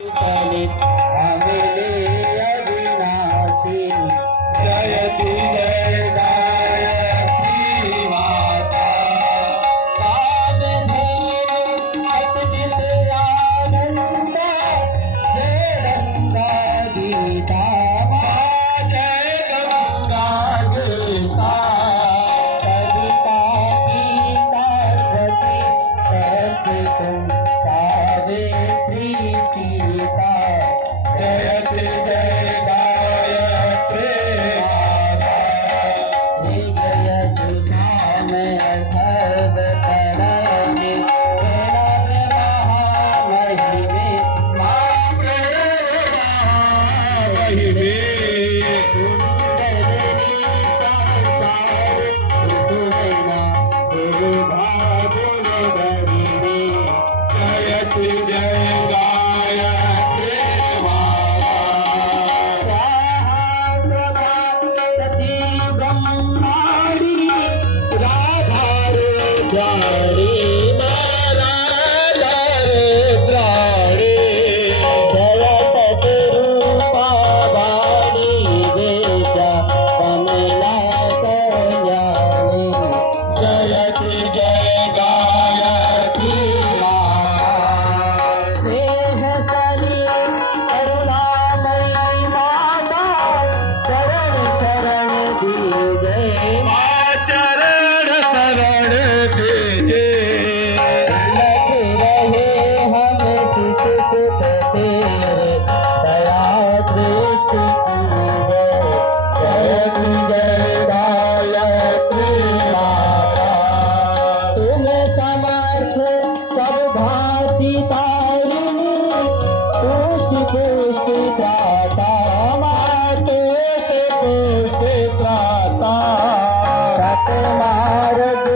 चलित आमिले अविनाशी जयति जय गायत्री माता पाद धीर सतजित आनंद जय गंगा गीता माँ जय गंगा गीता सविता की सरस्वती सत्य तुम सावित्री सीता जयति जय गायत्री माता हृदय जुसाम अथर्व प्रणवे प्रणव महामहिमे मां प्रणव महामहिमे कुंडलिनी संसार सुसुमना सुभागुण गरिमे जयति जय गायत्री माता स्वाहा सदा सची ब्रह्माणी राधा रुद्राणी राधा रुद्राणी जय सतरूपा वाणी वेद्या कमला कल्याणी जयति जय गायत्री माता स्नेह सनी करुणामयी माता चरण शरण दीजय माँ चरण शरण दीजय लख रहे हम शिशु सुत तेरे दया दृष्टि कीजय जयति जय गायत्री माता तुम समर्थ सब भांति तारिणी पुष्टि पुष्टि त्राता माते पुष्टि त्राता सत मार्ग